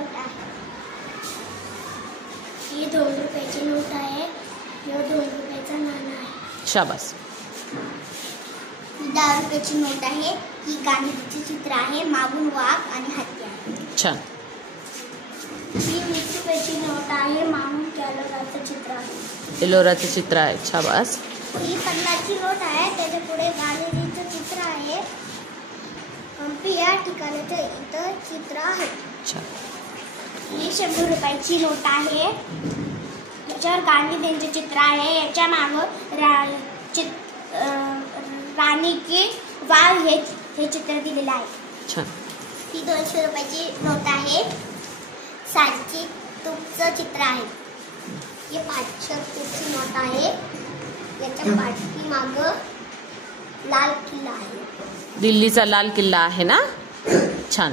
Note आहे. ही 2 रुपयाची note आहे. हे 2 रुपयाचा नाणं आहे. शाबास. ही 10 रुपयाची नोट आहे. ही गांधीजीचे चित्र आहे. मागून वाघ आणि हत्ती आहे. छान. ही 20 रुपयाची नोट आहे. मागून एलोराचं चित्र आहे. एलोराचं चित्र आहे. शाबास. ही 50ची नोट आहे. त्याच्या पुढे गांधीजीचं चित्र आहे. हम्पी या ठिकाणाचं इथं चित्र आहे. छान. ही 100 रुपयाची नोट आहे. याच्यावर गांधीजींचे चित्र आहे. याच्या मागं राणी की वाघ हे चित्र दिलेलं आहे. छान. ही 200 रुपयाची नोट आहे. सांची तूपचं चित्र आहे. ही 500 रुपयाची नोट आहे. याच्या पाठीमागं लाल किल्ला आहे. दिल्लीचा लाल किल्ला आहे ना. छान.